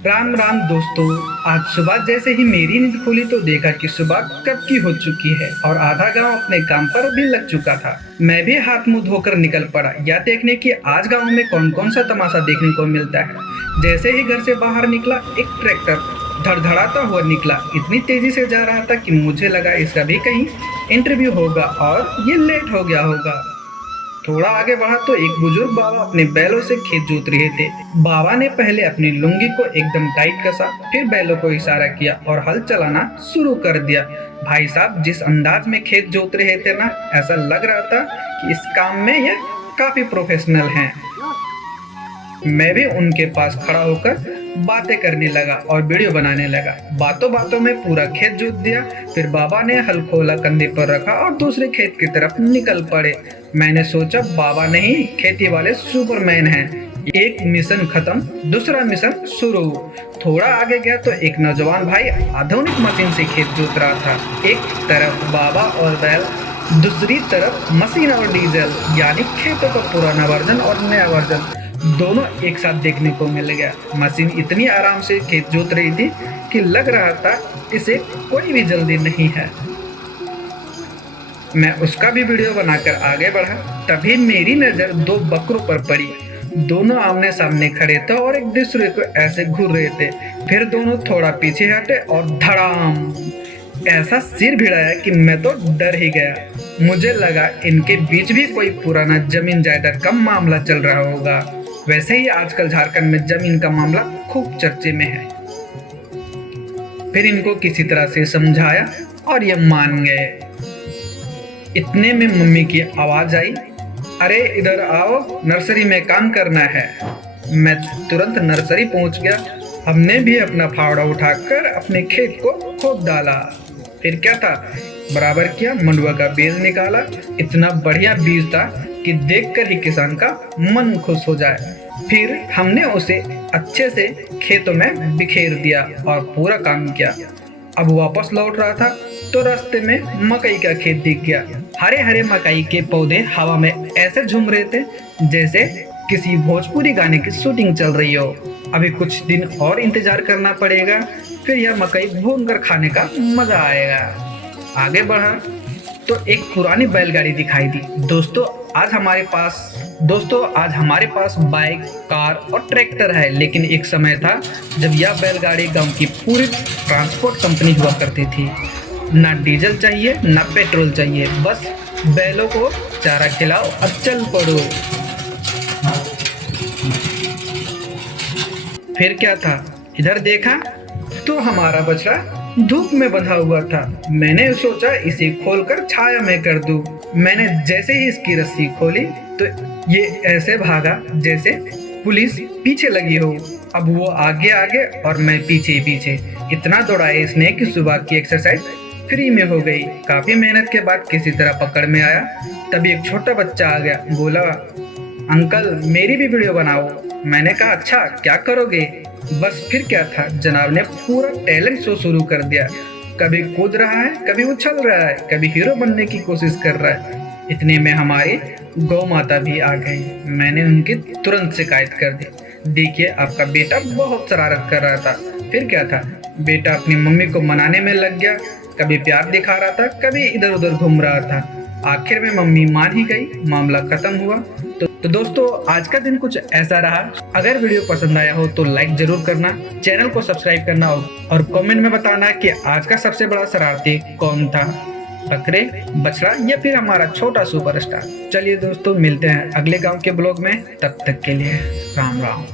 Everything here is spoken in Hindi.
राम राम दोस्तों। आज सुबह जैसे ही मेरी नींद खुली तो देखा कि सुबह कब की हो चुकी है और आधा गांव अपने काम पर भी लग चुका था। मैं भी हाथ मुंह धोकर निकल पड़ा यह देखने कि आज गांव में कौन कौन सा तमाशा देखने को मिलता है। जैसे ही घर से बाहर निकला एक ट्रैक्टर धड़धड़ाता हुआ निकला। इतनी तेजी से जा रहा था कि मुझे लगा इसका भी कहीं इंटरव्यू होगा और ये लेट हो गया होगा। थोड़ा आगे बढ़ा तो एक बुजुर्ग बाबा अपने बैलों से खेत जोत रहे थे। बाबा ने पहले अपनी लुंगी को एकदम टाइट कसा, फिर बैलों को इशारा किया और हल चलाना शुरू कर दिया। भाई साहब जिस अंदाज में खेत जोत रहे थे ना, ऐसा लग रहा था कि इस काम में ये काफी प्रोफेशनल हैं। मैं भी उनके पास खड़ा होकर बातें करने लगा और वीडियो बनाने लगा। बातों बातों में पूरा खेत जोत दिया। फिर बाबा ने हल खोला, कंधे पर रखा और दूसरे खेत की तरफ निकल पड़े। मैंने सोचा बाबा नहीं, खेती वाले सुपरमैन हैं। एक मिशन खत्म, दूसरा मिशन शुरू। थोड़ा आगे गया तो एक नौजवान भाई आधुनिक मशीन से खेत जोत रहा था। एक तरफ बाबा और बैल, दूसरी तरफ मशीन और डीजल, यानी खेतों का पुराना वर्जन और नया वर्जन दोनों एक साथ देखने को मिल गया। मशीन इतनी आराम से खेत जोत रही थी कि लग रहा था इसे कोई भी जल्दी नहीं है। मैं उसका भी वीडियो बनाकर आगे बढ़ा। तभी मेरी नजर दो बकरों पर पड़ी। दोनों आमने सामने खड़े थे और एक दूसरे को ऐसे घूर रहे थे। फिर दोनों थोड़ा पीछे हटे और धड़ाम ऐसा सिर भिड़ाया कि मैं तो डर ही गया। मुझे लगा इनके बीच भी कोई पुराना जमीन जायदाद का मामला चल रहा होगा। वैसे ही आजकल झारखंड में जमीन का मामला खूब चर्चे में है। फिर इनको किसी तरह से समझाया और ये मान गए। इतने में मम्मी की आवाज आई, अरे इधर आओ, नर्सरी में काम करना है। मैं तुरंत नर्सरी पहुंच गया। हमने भी अपना फावड़ा उठाकर अपने खेत को खोद डाला। फिर क्या था, बराबर किया, मंडुआ का बीज निकाला। इतना बढ़िया बीज था कि देखकर ही किसान का मन खुश हो जाए। फिर हमने उसे अच्छे से खेतों में बिखेर दिया और पूरा काम किया। अब वापस लौट रहा था तो रास्ते में मकई का खेत दिख गया। हरे हरे मकई के पौधे हवा में ऐसे झूम रहे थे जैसे किसी भोजपुरी गाने की शूटिंग चल रही हो। अभी कुछ दिन और इंतजार करना पड़ेगा, फिर यह मकई भून कर खाने का मजा आएगा। आगे बढ़ा तो एक पुरानी बैलगाड़ी दिखाई दी। दोस्तों आज हमारे पास बाइक, कार और ट्रैक्टर है, लेकिन एक समय था जब यह बैलगाड़ी गांव की पूरी ट्रांसपोर्ट कंपनी हुआ करती थी। ना डीजल चाहिए ना पेट्रोल चाहिए, बस बैलों को चारा खिलाओ और चल पड़ो। फिर क्या था, इधर देखा तो हमारा बछड़ा धूप में बंधा हुआ था। मैंने सोचा इसे खोलकर छाया में कर दूं। मैंने जैसे ही इसकी रस्सी खोली तो ये ऐसे भागा जैसे पुलिस पीछे लगी हो। अब वो आगे आगे और मैं पीछे पीछे। इतना दौड़ाया इसने कि सुबह की एक्सरसाइज फ्री में हो गई। काफी मेहनत के बाद किसी तरह पकड़ में आया। तभी एक छोटा बच्चा आ गया, बोला अंकल मेरी भी वीडियो बनाओ। मैंने कहा अच्छा क्या करोगे। बस फिर क्या था, जनाब ने पूरा टैलेंट शो शुरू कर दिया। कभी कूद रहा है, कभी उछल रहा है, कभी हीरो बनने की कोशिश कर रहा है। इतने में हमारी गौ माता भी आ गई। मैंने उनकी तुरंत शिकायत कर दी। देखिए आपका बेटा बहुत शरारत कर रहा था। फिर क्या था, बेटा अपनी मम्मी को मनाने में लग गया। कभी प्यार दिखा रहा था, कभी इधर उधर घूम रहा था। आखिर में मम्मी मान ही गई, मामला खत्म हुआ। तो दोस्तों आज का दिन कुछ ऐसा रहा। अगर वीडियो पसंद आया हो तो लाइक जरूर करना, चैनल को सब्सक्राइब करना और कमेंट में बताना कि आज का सबसे बड़ा शरारती कौन था, बकरे, बछड़ा या फिर हमारा छोटा सुपरस्टार। चलिए दोस्तों मिलते हैं अगले गांव के ब्लॉग में, तब तक के लिए राम राम।